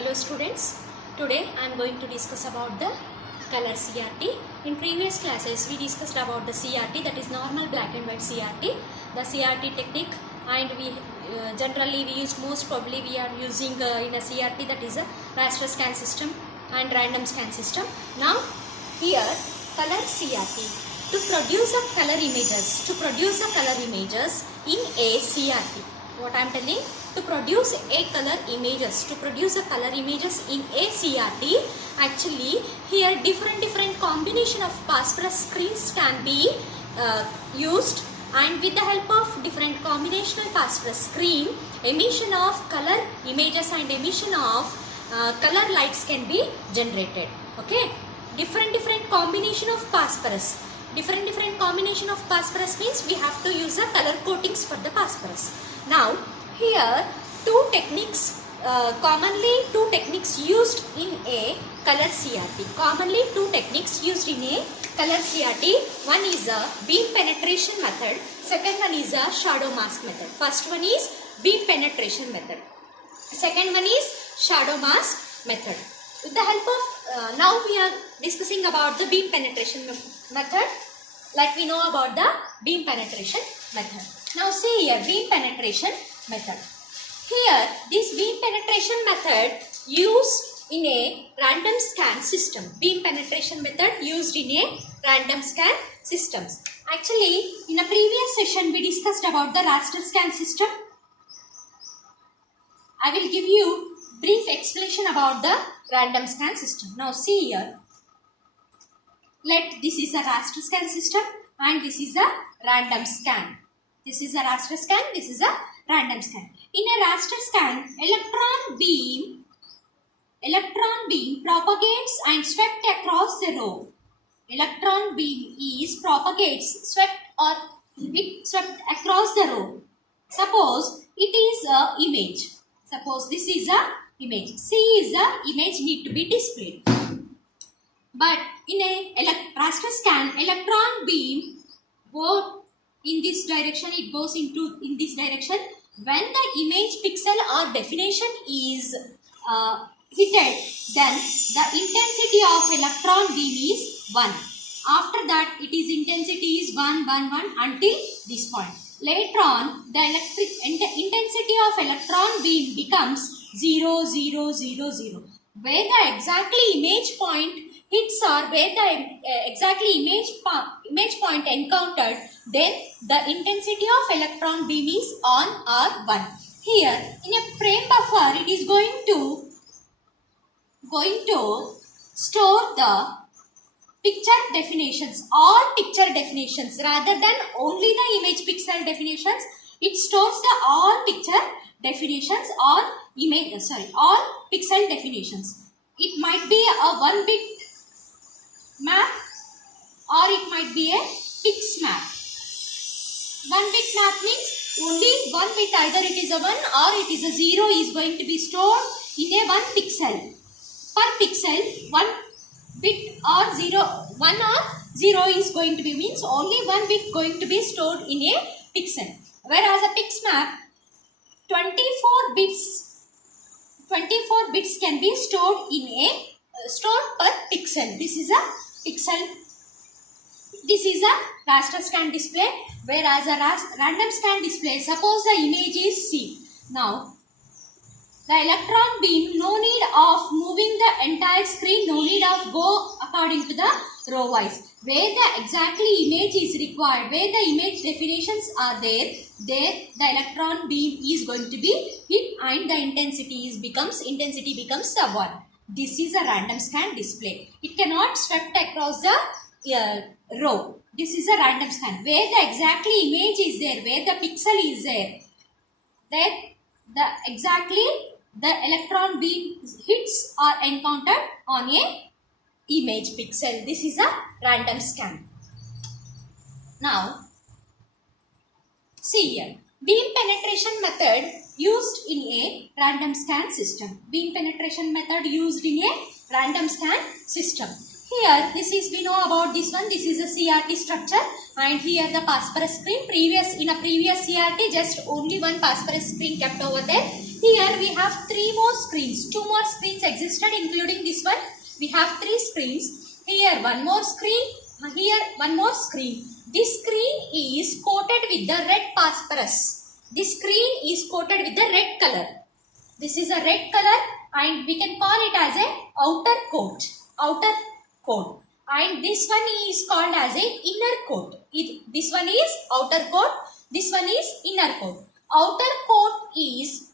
Hello students, today I am going to discuss about the color CRT. In previous classes we discussed about the CRT, that is normal black and white CRT, the CRT technique, and we generally we use, most probably we are using in a CRT, that is a raster scan system and random scan system. Now here color CRT. To produce a color images in a CRT. What I am telling? To produce a color images in a CRT, actually here different combination of phosphorus screens can be used, and with the help of different combinational phosphorus screen, emission of color images and emission of color lights can be generated. Okay, different combination of phosphorus. Different combination of phosphorus means we have to use the color coatings for the phosphorus. Now here commonly two techniques used in a color CRT. One is a beam penetration method. Second one is a shadow mask method. First one is beam penetration method. Second one is shadow mask method. With the help of now we are discussing about the beam penetration method. Like we know about the beam penetration method. Now see here, beam penetration method. Here this beam penetration method used in a random scan system. Beam penetration method used in a random scan systems. Actually in a previous session we discussed about the raster scan system. I will give you brief explanation about the random scan system. Now see here. This is a raster scan system and this is a random scan. This is a raster scan, this is a random scan. In a raster scan, electron beam propagates and swept across the row. Electron beam propagates, swept across the row. Suppose it is a image. Suppose this is a image. C is a image need to be displayed. But in a raster scan, electron beam go in this direction, it goes in this direction. When the image pixel or definition is hit, then the intensity of electron beam is 1. After that, its intensity is 1 until this point. Later on, the intensity of electron beam becomes 0, 0, 0, 0. Where the exactly image point hits or where the exactly image point encountered, then the intensity of electron beam is on or 1. Here in a frame buffer, it is going to store the picture definitions, all picture definitions, rather than only the image pixel definitions. It stores the all picture definitions or all pixel definitions. It might be a 1-bit map or it might be a pix map. 1-bit map means only 1 bit, either it is a 1 or it is a 0 is going to be stored in a 1 pixel. Per pixel 1 bit or 1 or 0 is going to be, means only 1 bit going to be stored in a pixel. Whereas a pix map 24 bits can be stored per pixel. This is a pixel. This is a raster scan display, whereas a random scan display, suppose the image is C. Now the electron beam, no need of moving the entire screen, no need of go according to the row wise. Where the exactly image is required, where the image definitions are there the electron beam is going to be hit and the intensity becomes 1. This is a random scan display. It cannot swept across the row. This is a random scan. Where the exactly image is there, where the pixel is there, the electron beam hits are encountered on a image pixel. This is a random scan. Now see here, beam penetration method used in a random scan system. Beam penetration method used in a random scan system. Here we know about this one. This is a CRT structure and here the phosphorus screen. In a previous CRT just only one phosphorus screen kept over there. Here here we have 3 more screens. 2 more screens existed including this one. We have 3 screens. Here one more screen. Here one more screen. This screen is coated with the red phosphorus. This screen is coated with the red color. This is a red color and we can call it as a outer coat. Outer coat. And this one is called as a inner coat. This one is outer coat. This one is inner coat. Outer coat is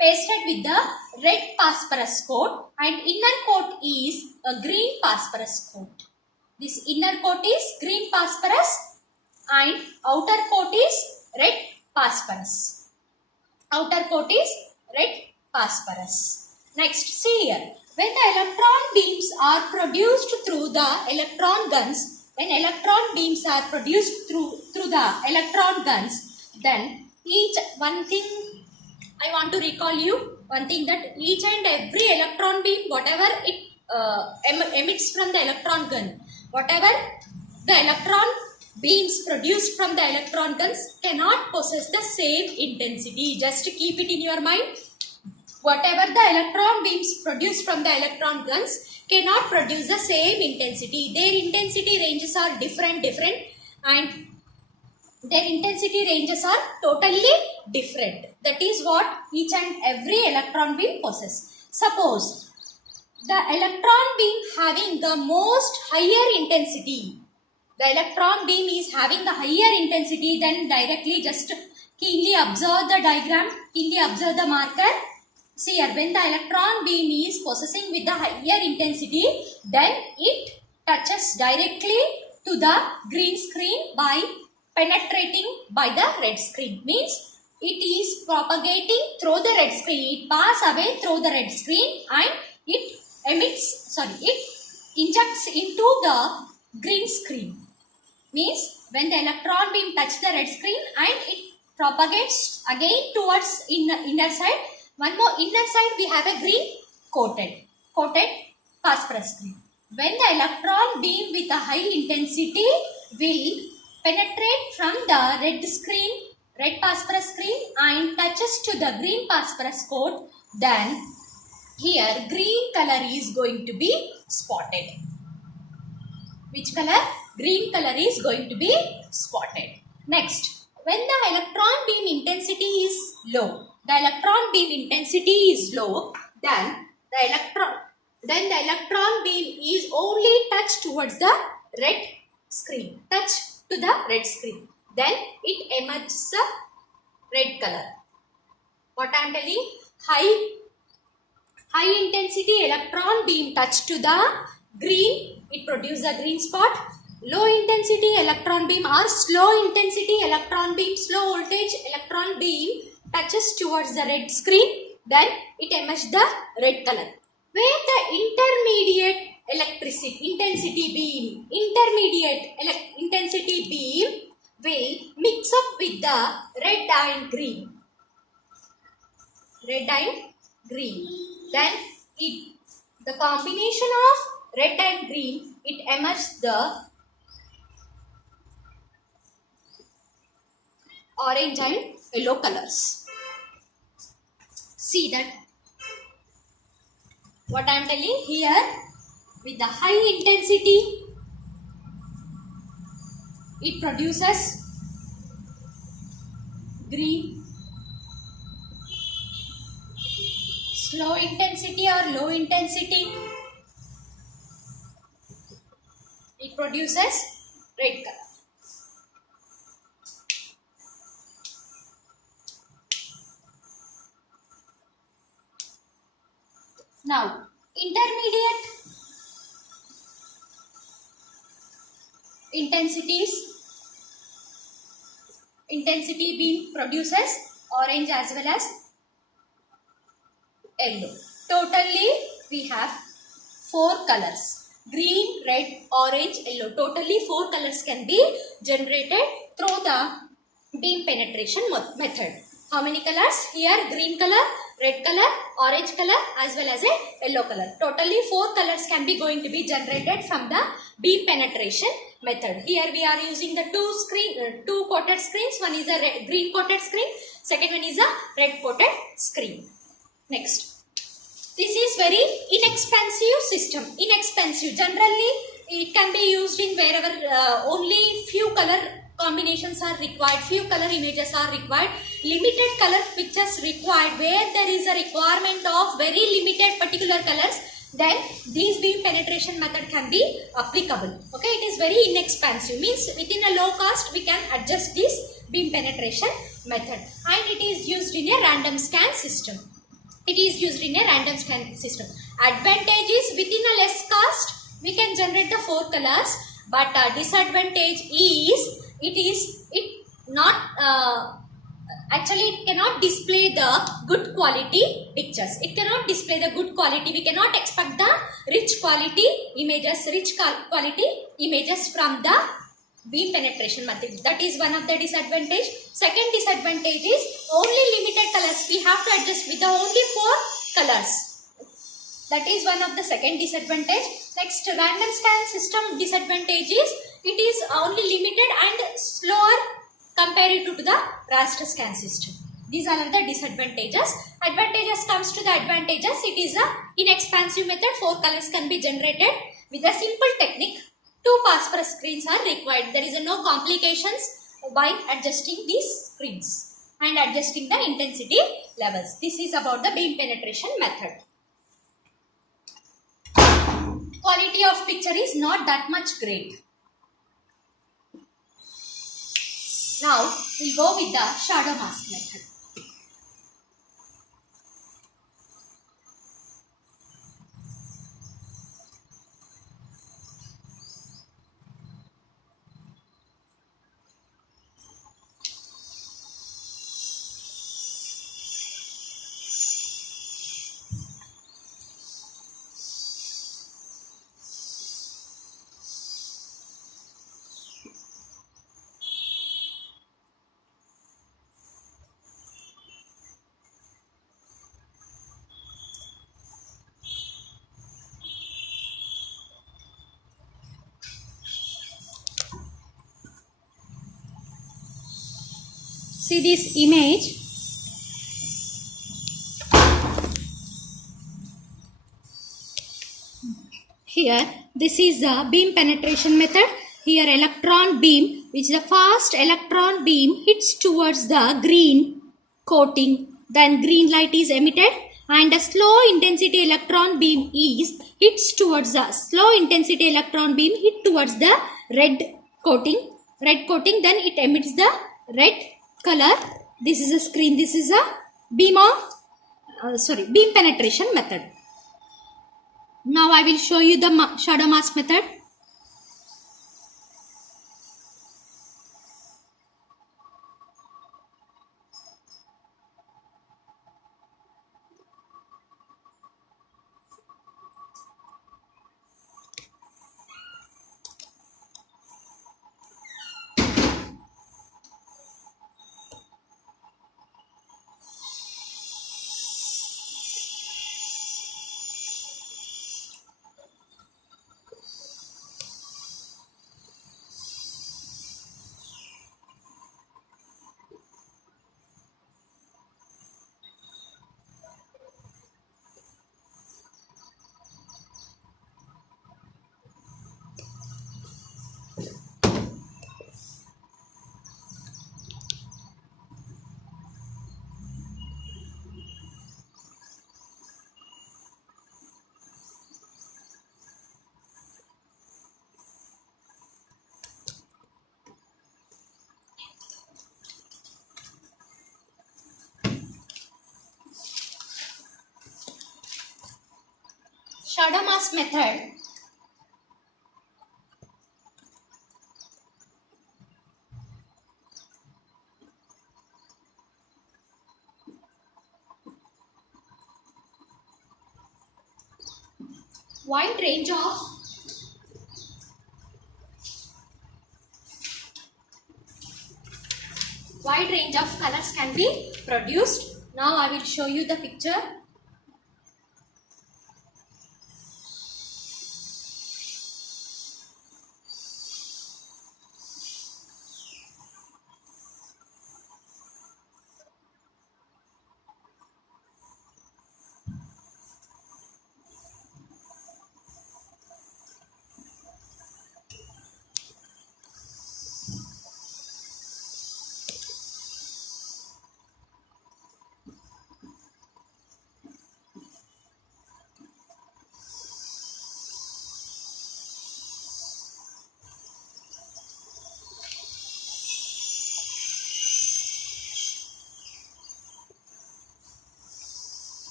pasted with the red phosphorus coat and inner coat is a green phosphorus coat. This inner coat is green phosphorus and outer coat is red phosphorus. Outer coat is red phosphorus. Next, see here. When the electron beams are produced through the electron guns, when electron beams are produced through the electron guns, then one thing I want to recall you, one thing that each and every electron beam, whatever it emits from the electron gun, whatever the electron beams produced from the electron guns cannot possess the same intensity. Just keep it in your mind. Whatever the electron beams produced from the electron guns cannot produce the same intensity. Their intensity ranges are different and their intensity ranges are totally different. That is what each and every electron beam possesses. Suppose the electron beam having the most higher intensity. The electron beam is having the higher intensity, then directly just keenly observe the diagram, keenly observe the marker. See here, when the electron beam is possessing with the higher intensity, then it touches directly to the green screen by penetrating by the red screen. Means it is propagating through the red screen. It passes away through the red screen and it injects into the green screen. Means when the electron beam touches the red screen and it propagates again towards inner side. One more inner side we have a green coated phosphorus screen. When the electron beam with a high intensity will penetrate from the red phosphorus screen and touches to the green phosphorus coat, then here green color is going to be spotted. Which color? Green color is going to be spotted. Next, when the electron beam intensity is low, then the electron beam is only touched towards the red screen. Touch to the red screen. Then it emits a red color. What I am telling? High intensity electron beam touched to the green, it produces a green spot. Low intensity electron beam or slow intensity electron beam, slow voltage electron beam touches towards the red screen, then it emits the red color. Where the intermediate intensity beam will mix up with the red and green. Then the combination of red and green, it emits the orange and yellow colors. See that what I am telling here, with the high intensity it produces green, slow intensity or low intensity it produces red color. Now, intermediate intensity beam produces orange as well as yellow. Totally we have 4 colors: green, red, orange, yellow. Totally 4 colors can be generated through the beam penetration method. How many colors? Here green color, red color, orange color as well as a yellow color. Totally 4 colors can be going to be generated from the beam penetration method. Here we are using the two coated screens. One is a green coated screen, second one is a red coated screen. Next. This is very inexpensive system. Inexpensive. Generally, it can be used in wherever only few color combinations are required, few color images are required, limited color pictures required, where there is a requirement of very limited particular colors, then this beam penetration method can be applicable. Okay, it is very inexpensive, means within a low cost we can adjust this beam penetration method, and it is used in a random scan system. It is used in a random scan system. Advantage is within a less cost we can generate the 4 colors, but disadvantage is it cannot display the good quality pictures. It cannot display the good quality. We cannot expect the rich quality images from the beam penetration method. That is one of the disadvantage. Second disadvantage is only limited colors. We have to adjust with the only 4 colors. That is one of the second disadvantage. Next, random scan system disadvantage is it is only limited and slower compared to the raster scan system. These are the disadvantages. Advantages comes to the advantages. It is a inexpensive method. 4 colors can be generated with a simple technique. 2 phosphorus screens are required. There is no complications by adjusting these screens and adjusting the intensity levels. This is about the beam penetration method. Quality of picture is not that much great. Now we'll go with the shadow mask method. See this image. Here, this is the beam penetration method. Here, electron beam, which is a fast electron beam, hits towards the green coating. Then green light is emitted, and a slow intensity electron beam hits towards the red coating. Then it emits the red color. This is a screen. This is a beam penetration method. Now I will show you the shadow mask method. Shadow mask method. Wide range of colors can be produced. Now I will show you the picture.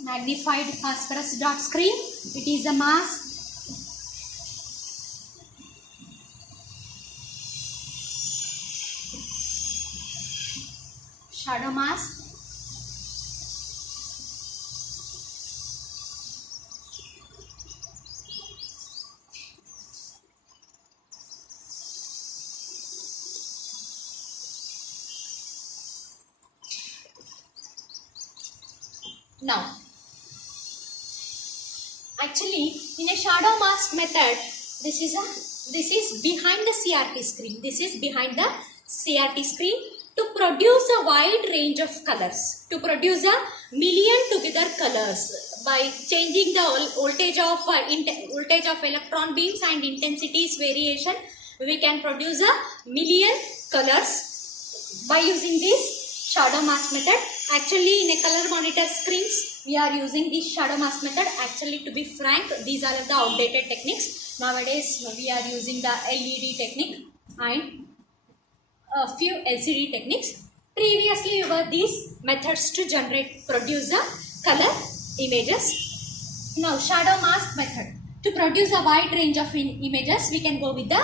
Magnified phosphorus dot screen. It is a mask. Shadow mask. Now, actually, in a shadow mask method, this is behind the CRT screen. This is behind the CRT screen to produce a wide range of colors. To produce a million together colors by changing the voltage of electron beams and intensities variation, we can produce a million colors by using this shadow mask method. Actually, in a color monitor screens, we are using this shadow mask method. Actually, to be frank, these are the outdated techniques. Nowadays, we are using the LED technique and a few LCD techniques. Previously, were these methods to produce the color images. Now, shadow mask method. To produce a wide range of images, we can go with the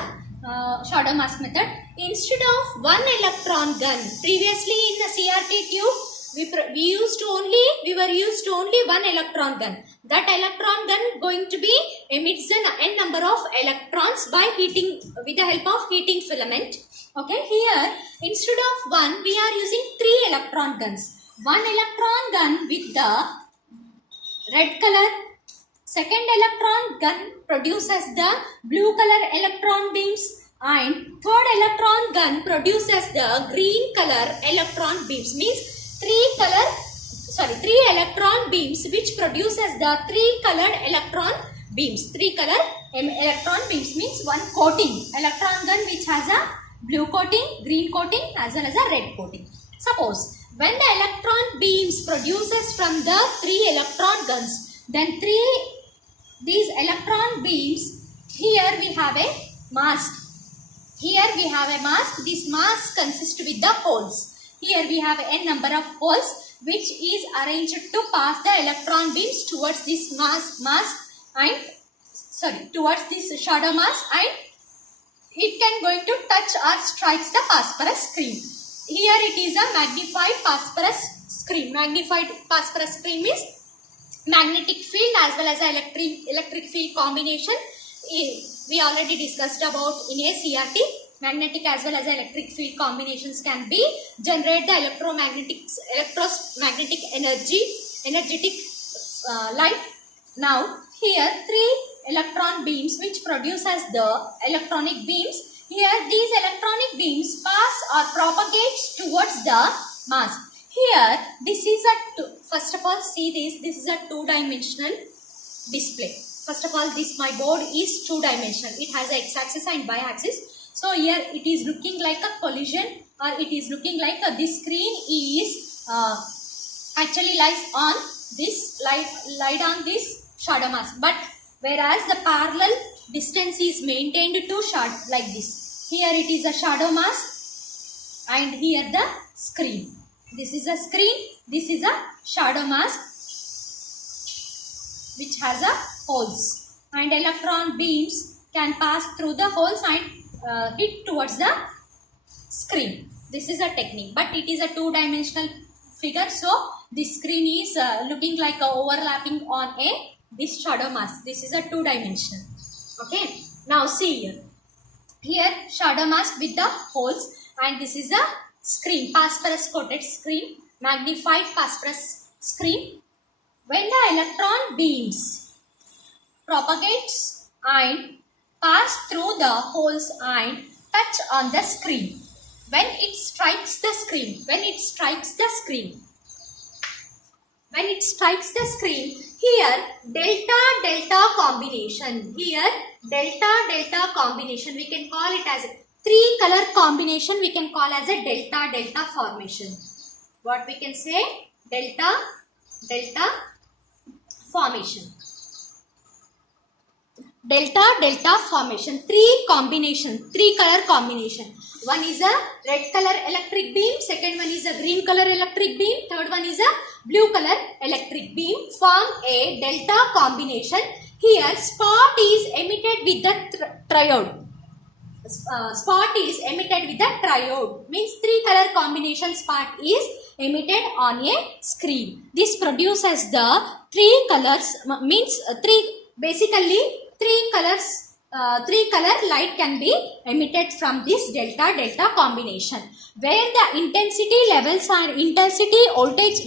shadow mask method. Instead of one electron gun, previously in the CRT tube, we were used to only one electron gun. That electron gun going to be emits an n number of electrons by heating with the help of heating filament. Okay, here instead of one, we are using 3 electron guns. One electron gun with the red color. Second electron gun produces the blue color electron beams. And third electron gun produces the green color electron beams. Means 3 electron beams which produces the 3 colored electron beams. 3 color electron beams means one coating. Electron gun which has a blue coating, green coating as well as a red coating. Suppose when the electron beams produces from the 3 electron guns, then these electron beams, here we have a mask. Here we have a mask. This mask consists with the holes. Here we have n number of holes which is arranged to pass the electron beams towards this towards this shadow mask, and it can going to touch or strikes the phosphorus screen. Here it is a magnified phosphorus screen. Magnified phosphorus screen means magnetic field as well as electric field combination. We already discussed about in a CRT. Magnetic as well as electric field combinations can be generate the electromagnetic energetic light. Now here 3 electron beams which produce as the electronic beams. Here these electronic beams pass or propagates towards the mask. Here this is first of all see this is a 2-dimensional display. First of all, my board is 2-dimensional. It has a x-axis and y-axis. So here it is looking like a collision, or it is looking like this screen is actually lies on this light on this shadow mask. But whereas the parallel distance is maintained to like this. Here it is a shadow mask and here the screen. This is a screen, this is a shadow mask which has a holes, and electron beams can pass through the holes and hit towards the screen. This is a technique, but it is a two-dimensional figure, so this screen is looking like a overlapping on this shadow mask. This is a two-dimensional. Okay, now see here. Here shadow mask with the holes, and this is a screen, phosphorus coated screen, magnified phosphorus screen. When the electron beams propagates and pass through the holes and touch on the screen, when it strikes the screen, when it strikes the screen, here delta combination, here delta combination, we can call it as a three color combination, we can call as a delta formation. What we can say? Delta formation. Delta formation, three color combination. One is a red color electric beam, second one is a green color electric beam, third one is a blue color electric beam, form a delta combination. Here spot is emitted with the triode. Spot is emitted with the triode, means three color combination spot is emitted on a screen. This produces the three colors, means three color light can be emitted from this delta combination, where the intensity levels are intensity voltage range